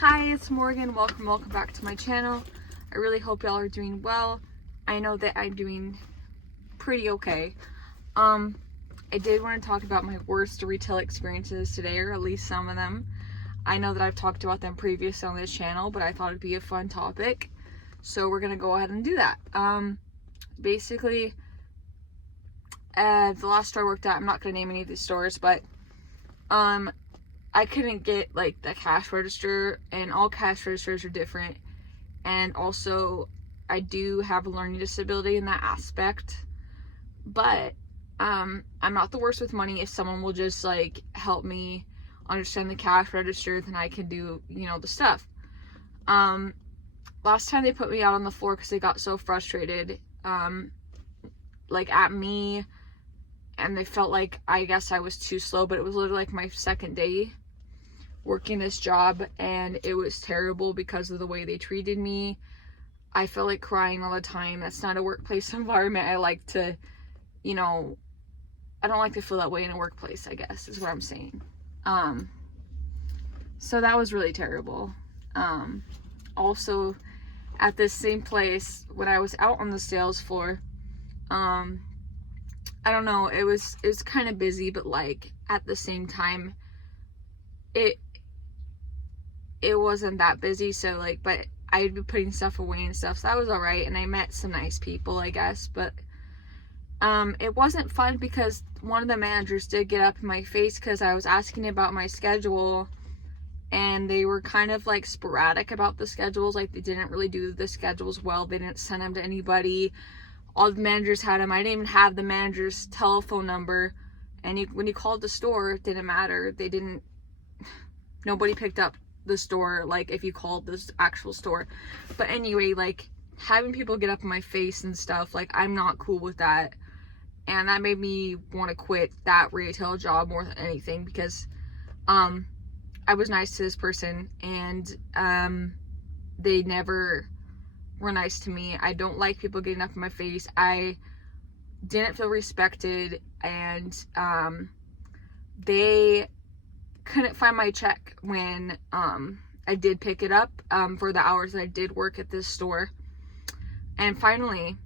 Hi, it's Morgan. Welcome back to my channel. I really hope y'all are doing well. I know that I'm doing pretty okay. I did want to talk about my worst retail experiences today, or at least some of them. I know that I've talked about them previously on this channel, but I thought it'd be a fun topic. So we're gonna go ahead and do that. Basically, the last store I worked at, I'm not gonna name any of these stores, but I couldn't get like the cash register, and all cash registers are different. And also, I do have a learning disability in that aspect, but I'm not the worst with money. If someone will just like help me understand the cash register, then I can do, the stuff. Last time they put me out on the floor because they got so frustrated, like at me, and they felt like I guess I was too slow, but it was literally like my second day working this job, and it was terrible because of the way they treated me. I felt like crying all the time. That's not a workplace environment I like to, I don't like to feel that way in a workplace, I guess, is what I'm saying. So that was really terrible. Also, at this same place, when I was out on the sales floor, I don't know, it was kind of busy, but like at the same time, it wasn't that busy, so like, but I'd be putting stuff away and stuff, so that was alright, and I met some nice people, I guess, but it wasn't fun because one of the managers did get up in my face because I was asking about my schedule, and they were kind of like sporadic about the schedules. Like, they didn't really do the schedules well. They didn't send them to anybody. All the managers had them. I didn't even have the manager's telephone number, and when you called the store, it didn't matter. Nobody picked up the store, like if you called this actual store. But anyway, like having people get up in my face and stuff, like I'm not cool with that, and that made me want to quit that retail job more than anything, because I was nice to this person, and they never were nice to me. I don't like people getting up in my face. I didn't feel respected, and they couldn't find my check when I did pick it up for the hours that I did work at this store. And finally,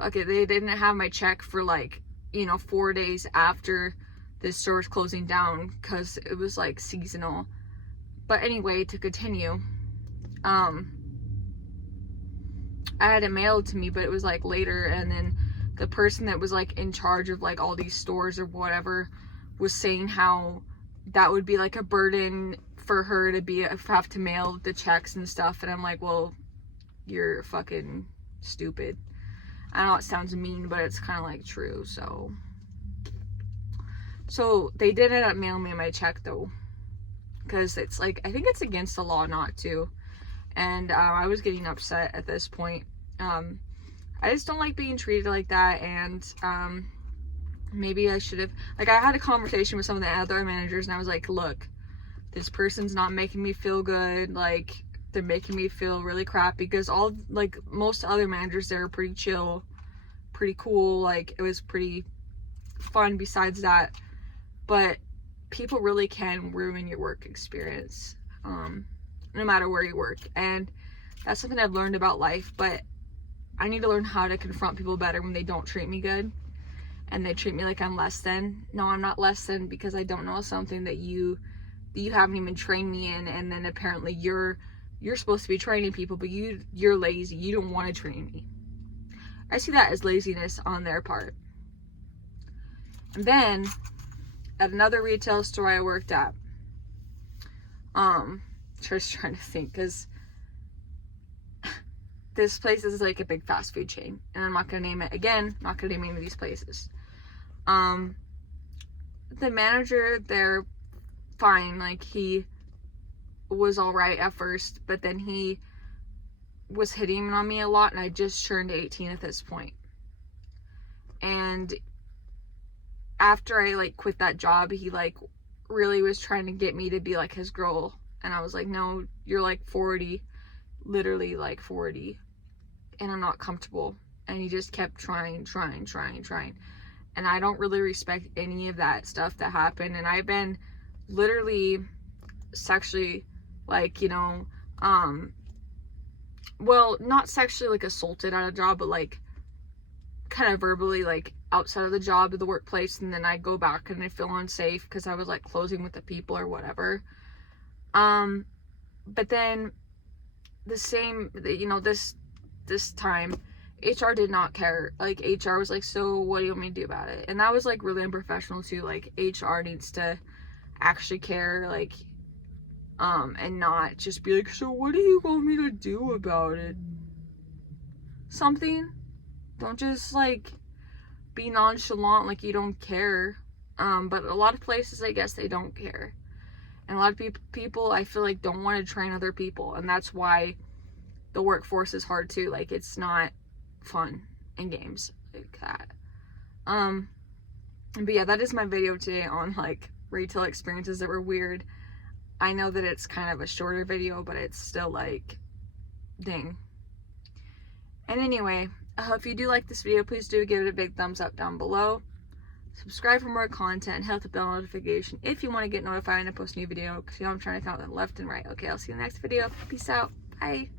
okay, they didn't have my check for like 4 days after this store was closing down because it was like seasonal. But anyway, to continue, I had it mailed to me, but it was like later, and then the person that was like in charge of like all these stores or whatever was saying how that would be like a burden for her to have to mail the checks and stuff, and I'm like, well, you're fucking stupid. I know it sounds mean, but it's kind of like true. So they did end up mailing me my check though, because it's like, I think it's against the law not to, and I was getting upset at this point. I just don't like being treated like that, and maybe I should have, like, I had a conversation with some of the other managers, and I was like, look, this person's not making me feel good. Like, they're making me feel really crappy, because most other managers there are pretty chill, pretty cool. Like, it was pretty fun besides that, but people really can ruin your work experience, no matter where you work, and that's something I've learned about life. But I need to learn how to confront people better when they don't treat me good and they treat me like I'm less than. No, I'm not less than, because I don't know something that you haven't even trained me in, and then apparently you're supposed to be training people, but you're lazy. You don't want to train me. I see that as laziness on their part. And then at another retail store I worked at, just trying to think, because this place is like a big fast food chain, and I'm not gonna name it again. I'm not gonna name any of these places. The manager there, fine, like he was all right at first, but then he was hitting on me a lot, and I just turned 18 at this point. And after I like quit that job, he like really was trying to get me to be like his girl, and I was like, no, you're like 40, literally like 40, and I'm not comfortable. And he just kept trying, and I don't really respect any of that stuff that happened. And I've been literally sexually, like, you know, well, not sexually, like, assaulted at a job, but, like, kind of verbally, like, outside of the job, of the workplace, and then I go back and I feel unsafe because I was, like, closing with the people or whatever. But then the same, you know, this time, HR did not care. Like, HR was like, so what do you want me to do about it? And that was, like, really unprofessional too. Like, HR needs to actually care, like, and not just be like, so what do you want me to do about it? Something. Don't just, like, be nonchalant like you don't care. But a lot of places, I guess, they don't care. And a lot of people, I feel like, don't want to train other people. And that's why the workforce is hard too. Like, it's not fun in games like that. But yeah, that is my video today on, like, retail experiences that were weird. I know that it's kind of a shorter video, but it's still, like, dang. And anyway, if you do like this video, please do give it a big thumbs up down below. Subscribe for more content. Hit the bell notification if you want to get notified when I post a new video, because you know I'm trying to count them left and right. Okay, I'll see you in the next video. Peace out. Bye.